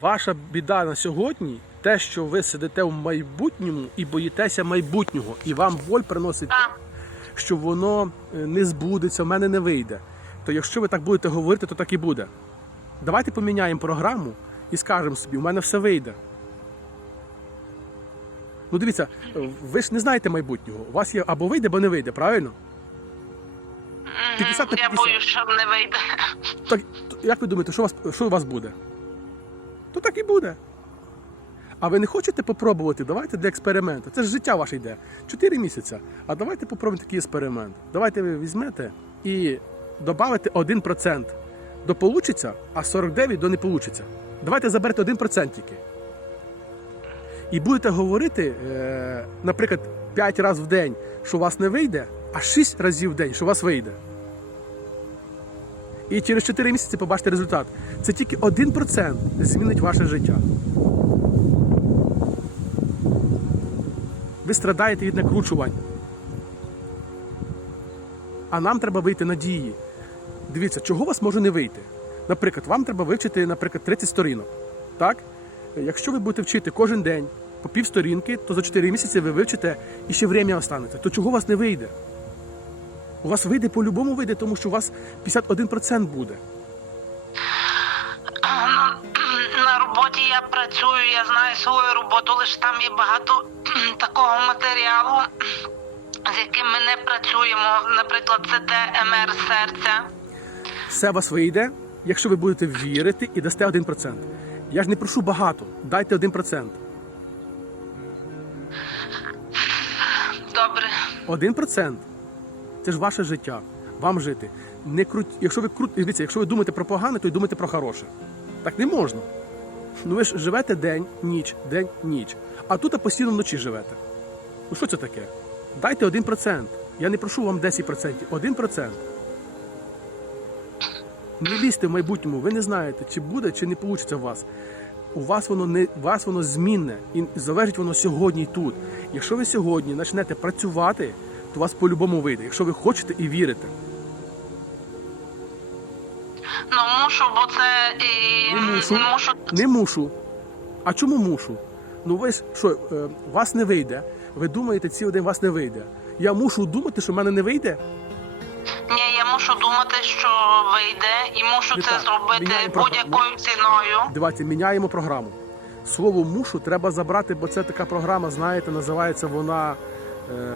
Ваша біда на сьогодні те, що ви сидите в майбутньому і боїтеся майбутнього, і вам боль приносить, Так. що воно е, не збудеться, в мене не вийде. То якщо ви так будете говорити, то так і буде. Давайте поміняємо програму і скажемо собі, у мене все вийде. Ну дивіться, е, ви ж не знаєте майбутнього. У вас є або вийде, або не вийде, правильно? 50 на Я боюсь, що не вийде. Так, як ви думаєте, що у вас, що у вас буде? То так і буде. А ви не хочете попробувати? Давайте для експерименту. Це ж життя ваше йде. Чотири місяці. А давайте попробуємо такий експеримент. Давайте ви візьмете і додавите 1% до получиться, а 49 до не получиться. Давайте заберете 1% тільки. І будете говорити, е, наприклад, 5 разів в день, що у вас не вийде, а 6 разів в день, що у вас вийде. І через 4 місяці побачите результат. Це тільки 1% змінить ваше життя. Ви страдаєте від накручувань. А нам треба вийти на дії. Дивіться, чого вас може не вийти? Наприклад, вам треба вивчити, наприклад, 30 сторінок. Так? Якщо ви будете вчити кожен день по пів сторінки, то за 4 місяці ви вивчите і ще время останеться. То чого вас не вийде? У вас вийде по-любому вийде, тому що у вас 51% буде. Ну, на роботі я працюю, я знаю свою роботу, лише там є багато такого матеріалу, з яким ми не працюємо. Наприклад, це МР серця. Все у вас вийде, якщо ви будете вірити і дасте 1%. Я ж не прошу багато, дайте 1%. Добре. 1% це ж ваше життя, вам жити. Не круть... Якщо ви крут... дивіться, якщо ви думаєте про погане, то й думайте про хороше. Так не можна. Ну ви ж живете день, ніч, день, ніч. А тут постійно вночі живете. Ну що це таке? Дайте 1%. Я не прошу вам 10%. 1%. Не лізьте в майбутньому, ви не знаєте, чи буде, чи не вийде у вас. У вас воно не вас воно змінне і залежить воно сьогодні і тут. Якщо ви сьогодні почнете працювати, то у вас по-любому вийде, якщо ви хочете і вірите. Ну мушу, бо це і Не мушу. мушу. Не мушу. А чому мушу? Ну ви ж що, е, у вас не вийде. Ви думаєте, цілий день у вас не вийде. Я мушу думати, що в мене не вийде. Ні, я мушу думати, що вийде, і мушу це Вітаю. зробити Міняємо будь-якою ціною. Давайте міняємо програму. Слово мушу треба забрати, бо це така програма, знаєте, називається вона. е,